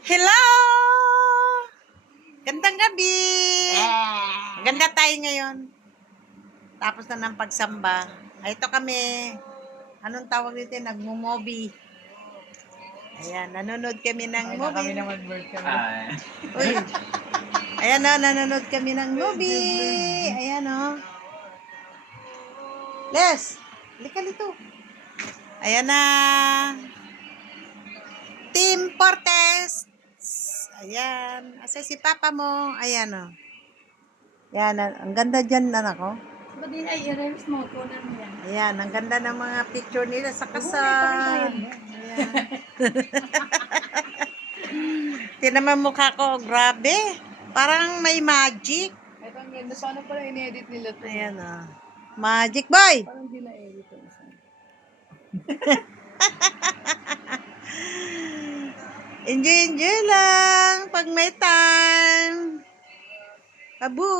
Hello! Gandang gabi! Ganda tayo ngayon. Tapos na ng pagsamba. Ito kami. Anong tawag dito? Nagmo-movie. Ayan, nanonood kami ng Ay, na movie. kami na mag-work kami. Uy! Ayan o, nanonood kami ng movie. Ayan o. Les! Halika dito. Ayan na. Team Portes. Ayan. Asa si papa mo? Ayan o. Yan, ang ganda dyan, anak ko. Ba't din ay i-reels mo? Kunan mo yan. Ayan, ang ganda ng mga picture nila sa May kasal. pakibayad mo. Ayan. Tinan mo mukha ko, grabe. Parang may magic. Ito ang ganda. Paano pala in-edit nila to? Ayan o. Magic boy! Parang di na-edit to isa. Enjoy lang pag may time. Babu!